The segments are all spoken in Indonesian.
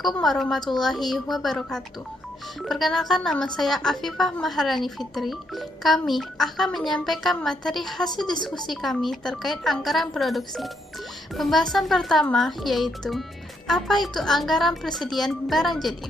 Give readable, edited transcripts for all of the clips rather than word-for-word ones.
Assalamualaikum warahmatullahi wabarakatuh. Perkenalkan, nama saya Afifah Maharani Fitri. Kami akan menyampaikan materi hasil diskusi kami terkait anggaran produksi. Pembahasan pertama yaitu, apa itu anggaran persediaan barang jadi?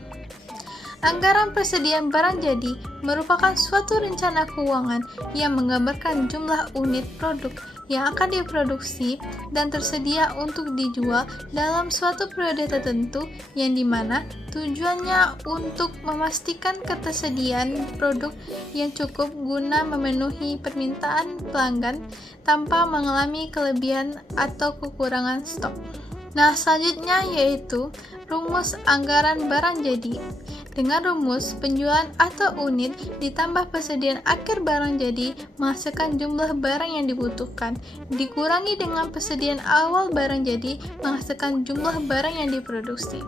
Anggaran persediaan barang jadi merupakan suatu rencana keuangan yang menggambarkan jumlah unit produk yang akan diproduksi dan tersedia untuk dijual dalam suatu periode tertentu, yang dimana tujuannya untuk memastikan ketersediaan produk yang cukup guna memenuhi permintaan pelanggan tanpa mengalami kelebihan atau kekurangan stok. Nah, selanjutnya yaitu rumus anggaran barang jadi. Dengan rumus, penjualan atau unit ditambah persediaan akhir barang jadi menghasilkan jumlah barang yang dibutuhkan, dikurangi dengan persediaan awal barang jadi menghasilkan jumlah barang yang diproduksi.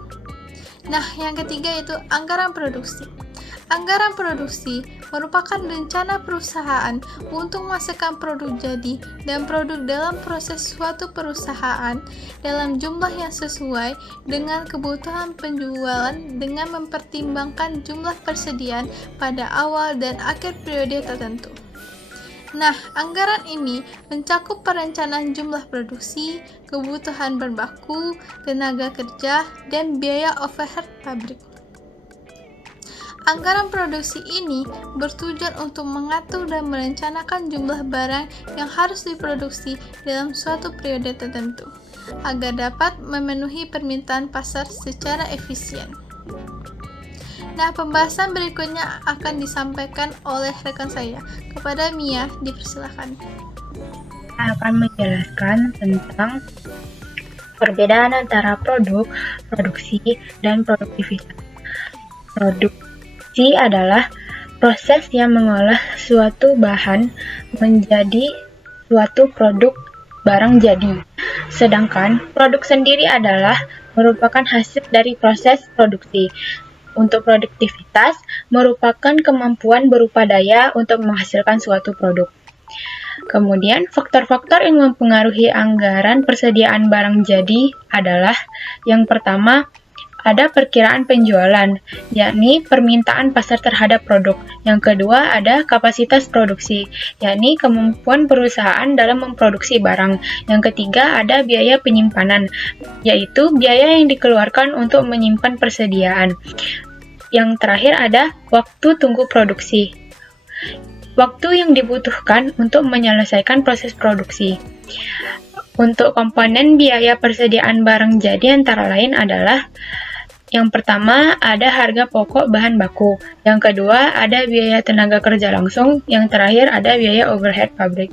Nah, yang ketiga yaitu anggaran produksi. Anggaran produksi merupakan rencana perusahaan untuk menghasilkan produk jadi dan produk dalam proses suatu perusahaan dalam jumlah yang sesuai dengan kebutuhan penjualan dengan mempertimbangkan jumlah persediaan pada awal dan akhir periode tertentu. Nah, anggaran ini mencakup perencanaan jumlah produksi, kebutuhan bahan baku, tenaga kerja, dan biaya overhead pabrik. Anggaran produksi ini bertujuan untuk mengatur dan merencanakan jumlah barang yang harus diproduksi dalam suatu periode tertentu, agar dapat memenuhi permintaan pasar secara efisien. Nah, pembahasan berikutnya akan disampaikan oleh rekan saya. Kepada Mia, dipersilakan. Saya akan menjelaskan tentang perbedaan antara produk, produksi, dan produktivitas. Produksi adalah proses yang mengolah suatu bahan menjadi suatu produk barang jadi. Sedangkan produk sendiri adalah merupakan hasil dari proses produksi. Untuk produktivitas merupakan kemampuan berupa daya untuk menghasilkan suatu produk. Kemudian, faktor-faktor yang mempengaruhi anggaran persediaan barang jadi adalah yang pertama, ada perkiraan penjualan, yakni permintaan pasar terhadap produk. Yang kedua, ada kapasitas produksi, yakni kemampuan perusahaan dalam memproduksi barang. Yang ketiga, ada biaya penyimpanan, yaitu biaya yang dikeluarkan untuk menyimpan persediaan. Yang terakhir ada waktu tunggu produksi, waktu yang dibutuhkan untuk menyelesaikan proses produksi. Untuk komponen biaya persediaan barang jadi antara lain adalah yang pertama, ada harga pokok bahan baku. Yang kedua, ada biaya tenaga kerja langsung. Yang terakhir, ada biaya overhead pabrik.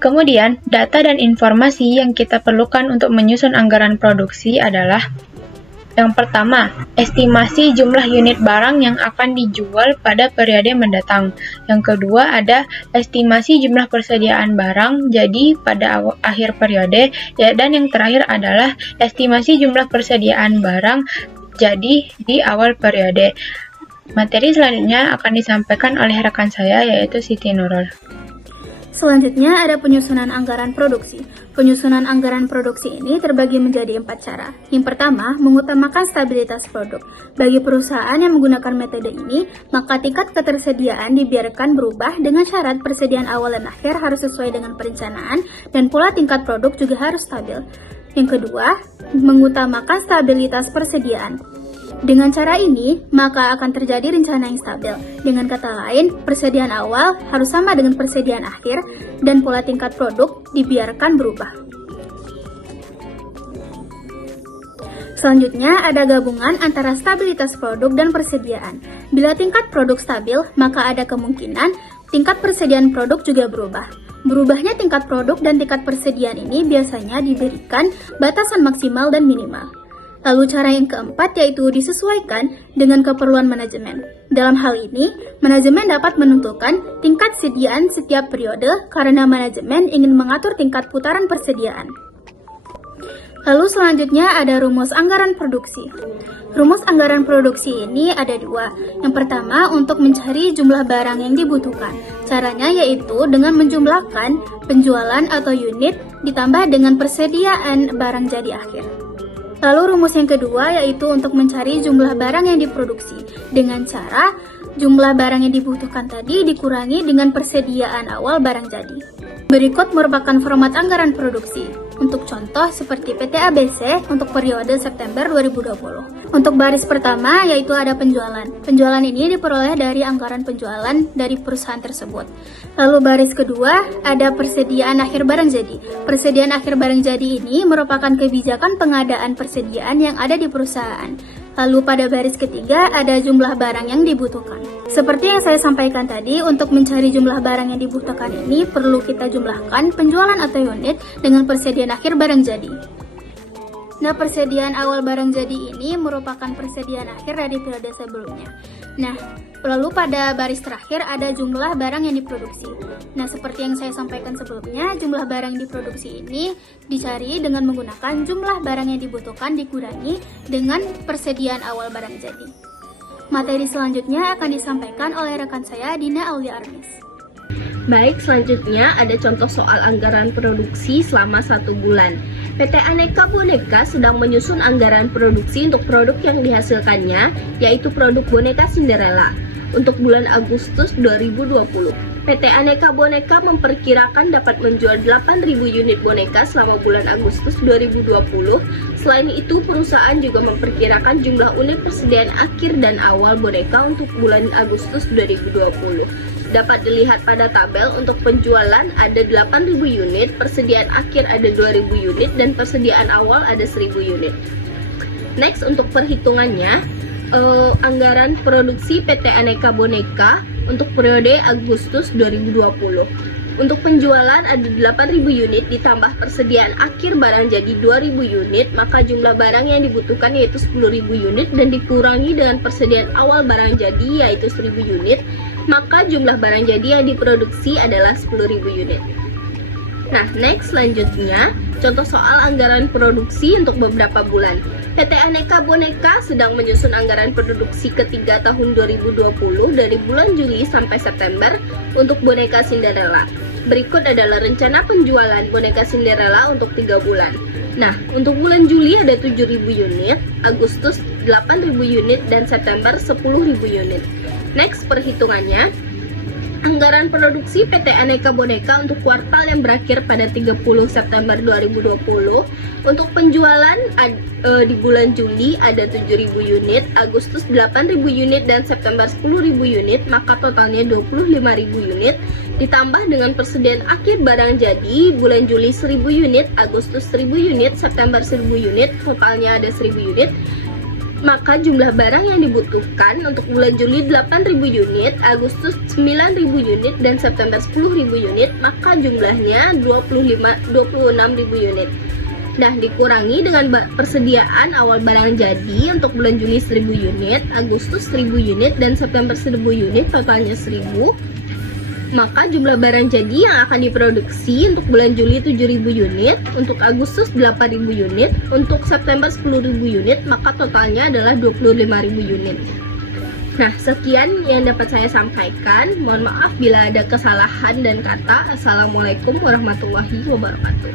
Kemudian, data dan informasi yang kita perlukan untuk menyusun anggaran produksi adalah yang pertama, estimasi jumlah unit barang yang akan dijual pada periode mendatang. Yang kedua, ada estimasi jumlah persediaan barang jadi pada akhir periode, dan yang terakhir adalah estimasi jumlah persediaan barang jadi di awal periode. Materi selanjutnya akan disampaikan oleh rekan saya, yaitu Siti Nurul. Selanjutnya ada penyusunan anggaran produksi. Penyusunan anggaran produksi ini terbagi menjadi 4 cara. Yang pertama, mengutamakan stabilitas produk. Bagi perusahaan yang menggunakan metode ini, maka tingkat ketersediaan dibiarkan berubah dengan syarat persediaan awal dan akhir harus sesuai dengan perencanaan dan pula tingkat produk juga harus stabil. Yang kedua, mengutamakan stabilitas persediaan. Dengan cara ini, maka akan terjadi rencana yang stabil. Dengan kata lain, persediaan awal harus sama dengan persediaan akhir, dan pola tingkat produk dibiarkan berubah. Selanjutnya, ada gabungan antara stabilitas produk dan persediaan. Bila tingkat produk stabil, maka ada kemungkinan tingkat persediaan produk juga berubah. Berubahnya tingkat produk dan tingkat persediaan ini biasanya diberikan batasan maksimal dan minimal. Lalu cara yang keempat yaitu disesuaikan dengan keperluan manajemen. Dalam hal ini, manajemen dapat menentukan tingkat sediaan setiap periode karena manajemen ingin mengatur tingkat putaran persediaan. Lalu selanjutnya ada rumus anggaran produksi. Rumus anggaran produksi ini ada 2. Yang pertama untuk mencari jumlah barang yang dibutuhkan. Caranya yaitu dengan menjumlahkan penjualan atau unit ditambah dengan persediaan barang jadi akhir. Lalu rumus yang kedua yaitu untuk mencari jumlah barang yang diproduksi dengan cara jumlah barang yang dibutuhkan tadi dikurangi dengan persediaan awal barang jadi. Berikut merupakan format anggaran produksi. Untuk contoh seperti PT ABC untuk periode September 2020. Untuk baris pertama yaitu ada penjualan. Penjualan ini diperoleh dari anggaran penjualan dari perusahaan tersebut. Lalu baris kedua ada persediaan akhir barang jadi. Persediaan akhir barang jadi ini merupakan kebijakan pengadaan persediaan yang ada di perusahaan. Lalu pada baris ketiga ada jumlah barang yang dibutuhkan. Seperti yang saya sampaikan tadi, untuk mencari jumlah barang yang dibutuhkan ini perlu kita jumlahkan penjualan atau unit dengan persediaan akhir barang jadi. Nah, persediaan awal barang jadi ini merupakan persediaan akhir dari periode sebelumnya. Nah, lalu pada baris terakhir ada jumlah barang yang diproduksi. Nah, seperti yang saya sampaikan sebelumnya, jumlah barang yang diproduksi ini dicari dengan menggunakan jumlah barang yang dibutuhkan dikurangi dengan persediaan awal barang jadi. Materi selanjutnya akan disampaikan oleh rekan saya, Dina Aulia Armis. Baik, selanjutnya ada contoh soal anggaran produksi selama 1 bulan. PT Aneka Boneka sedang menyusun anggaran produksi untuk produk yang dihasilkannya, yaitu produk boneka Cinderella, untuk bulan Agustus 2020. PT Aneka Boneka memperkirakan dapat menjual 8.000 unit boneka selama bulan Agustus 2020. Selain itu, perusahaan juga memperkirakan jumlah unit persediaan akhir dan awal boneka untuk bulan Agustus 2020. Dapat dilihat pada tabel, untuk penjualan ada 8.000 unit, persediaan akhir ada 2.000 unit, dan persediaan awal ada 1.000 unit. Next, untuk perhitungannya, anggaran produksi PT Aneka Boneka untuk periode Agustus 2020. Untuk penjualan ada 8.000 unit ditambah persediaan akhir barang jadi 2.000 unit, maka jumlah barang yang dibutuhkan yaitu 10.000 unit dan dikurangi dengan persediaan awal barang jadi yaitu 1.000 unit, maka jumlah barang jadi yang diproduksi adalah 10.000 unit. Nah, next selanjutnya, contoh soal anggaran produksi untuk beberapa bulan. PT Aneka Boneka sedang menyusun anggaran produksi ketiga tahun 2020 dari bulan Juli sampai September untuk boneka Cinderella. Berikut adalah rencana penjualan boneka Cinderella untuk 3 bulan. Nah, untuk bulan Juli ada 7.000 unit, Agustus 8.000 unit, dan September 10.000 unit. Next, perhitungannya. Anggaran produksi PT Aneka Boneka untuk kuartal yang berakhir pada 30 September 2020. Untuk penjualan di bulan Juli ada 7.000 unit, Agustus 8.000 unit, dan September 10.000 unit, maka totalnya 25.000 unit. Ditambah dengan persediaan akhir barang jadi, bulan Juli 1.000 unit, Agustus 1.000 unit, September 1.000 unit, totalnya ada 1.000 unit. Maka jumlah barang yang dibutuhkan untuk bulan Juli 8.000 unit, Agustus 9.000 unit, dan September 10.000 unit, maka jumlahnya 26.000 unit. Nah, dikurangi dengan persediaan awal barang jadi untuk bulan Juli 1.000 unit, Agustus 1.000 unit, dan September 1.000 unit, totalnya 1.000. Maka jumlah barang jadi yang akan diproduksi untuk bulan Juli 7.000 unit, untuk Agustus 8.000 unit, untuk September 10.000 unit, maka totalnya adalah 25.000 unit. Nah, sekian yang dapat saya sampaikan. Mohon maaf bila ada kesalahan dan kata. Assalamualaikum warahmatullahi wabarakatuh.